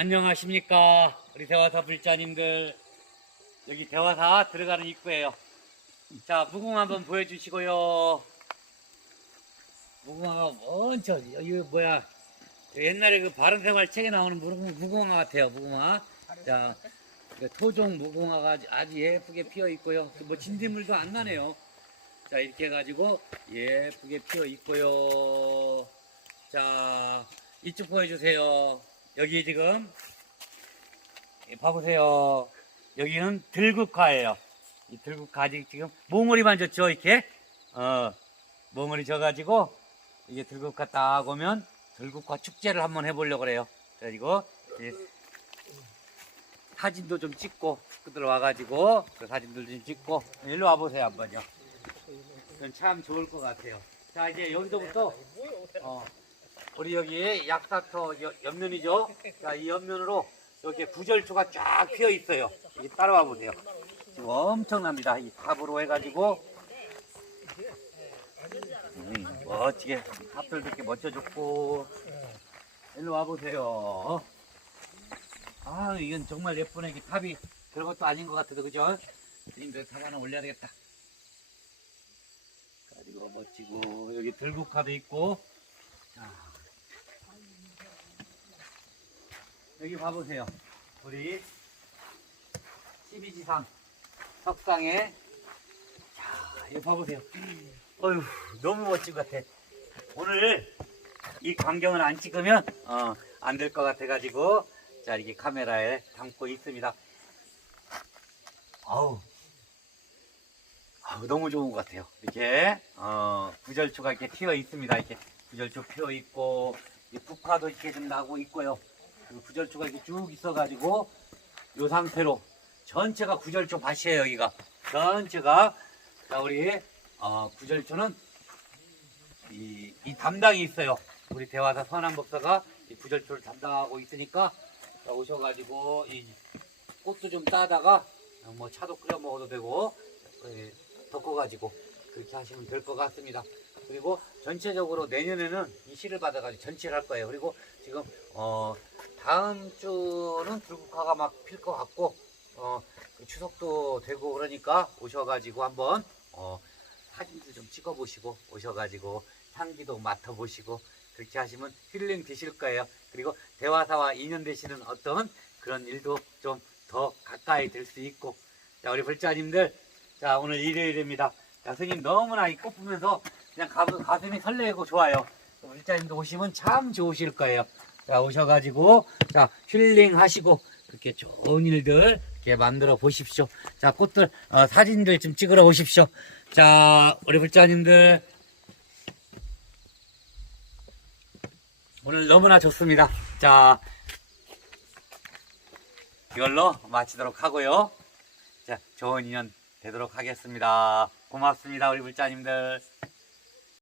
안녕하십니까 우리 대화사 불자님들. 여기 대화사 들어가는 입구예요. 자 무궁화 한번 보여주시고요. 무궁화가 먼저 여기 뭐야. 옛날에 그 바른생활 책에 나오는 무궁- 무궁화 같아요 무궁화. 자그 토종 무궁화가 아주- 예쁘게 피어 있고요. 뭐 진딧물도 안 나네요. 자 이렇게 해가지고 예쁘게 피어 있고요. 자 이쪽 보여주세요 여기 지금 예, 봐보세요. 여기는 들국화예요. 이 들국화 지금 몽우리만 졌죠 이렇게? 어 몽우리 져가지고 이게 들국화 딱 오면 들국화 축제를 한번 해보려고 그래요. 그래가지고 사진도 좀 찍고 친구들 와가지고 그 사진들 좀 찍고 일로 와보세요 한번요. 참 좋을 것 같아요. 자 이제 여기서부터 어, 우리 여기 약사터 여- 옆면이죠? 자 이 옆면으로 이렇게 구절초가 쫙 피어 있어요. 여기 따라와 보세요. 지금 엄청납니다. 이 탑으로 해가지고. 음, 멋지게 탑들도 이렇게 멋져줬고. 일로 와 보세요. 아 이건 정말 예쁘네. 이 탑이 별것도 아닌 것 같아도 그죠? 탑 하나 올려야 되겠다. 가지고 멋지고. 여기 들국화도 있고. 자 여기 봐보세요. 우리 12지상 석상에. 자 이거 봐보세요. 어휴 너무 멋진 것 같아. 오늘 이 광경을 안 찍으면 어, 안 될 것 같아 가지고 자 이렇게 카메라에 담고 있습니다. 아우. 아우 너무 좋은 것 같아요. 이렇게 어, 구절초가 이렇게 튀어 있습니다. 이렇게 구절초 피어 있고 이 국화도 이렇게 좀 나고 있고요 그리고 구절초가 이렇게 쭉 있어 가지고 이 상태로 전체가 구절초 밭이에요 여기가 전체가 자 우리 어, 구절초는 이, 이 담당이 있어요 우리 대화사 선한 목사가 이 구절초를 담당하고 있으니까 자, 오셔가지고 이 꽃도 좀 따다가 뭐 차도 끓여 먹어도 되고 예, 덮어가지고 그렇게 하시면 될 것 같습니다. 그리고 전체적으로 내년에는 이 씨를 받아가지고 전체를 할 거예요. 그리고 지금 어 다음 주는 들국화가 막 필 것 같고 어 추석도 되고 그러니까 오셔가지고 한번 어 사진도 좀 찍어보시고 오셔가지고 향기도 맡아보시고 그렇게 하시면 힐링 되실 거예요. 그리고 대화사와 인연 되시는 어떤 그런 일도 좀 더 가까이 될 수 있고 자 우리 불자님들 자 오늘 일요일입니다. 자 스님 너무나 이 꽃 보면서 그냥 가, 가슴이 설레고 좋아요. 불자님도 오시면 참 좋으실 거예요. 자 오셔가지고 자 힐링 하시고 그렇게 좋은 일들 이렇게 만들어 보십시오. 자 꽃들 어, 사진들 좀 찍으러 오십시오. 자 우리 불자님들 오늘 너무나 좋습니다. 자, 이걸로 마치도록 하고요. 자, 좋은 인연 되도록 하겠습니다. 고맙습니다, 우리 불자님들.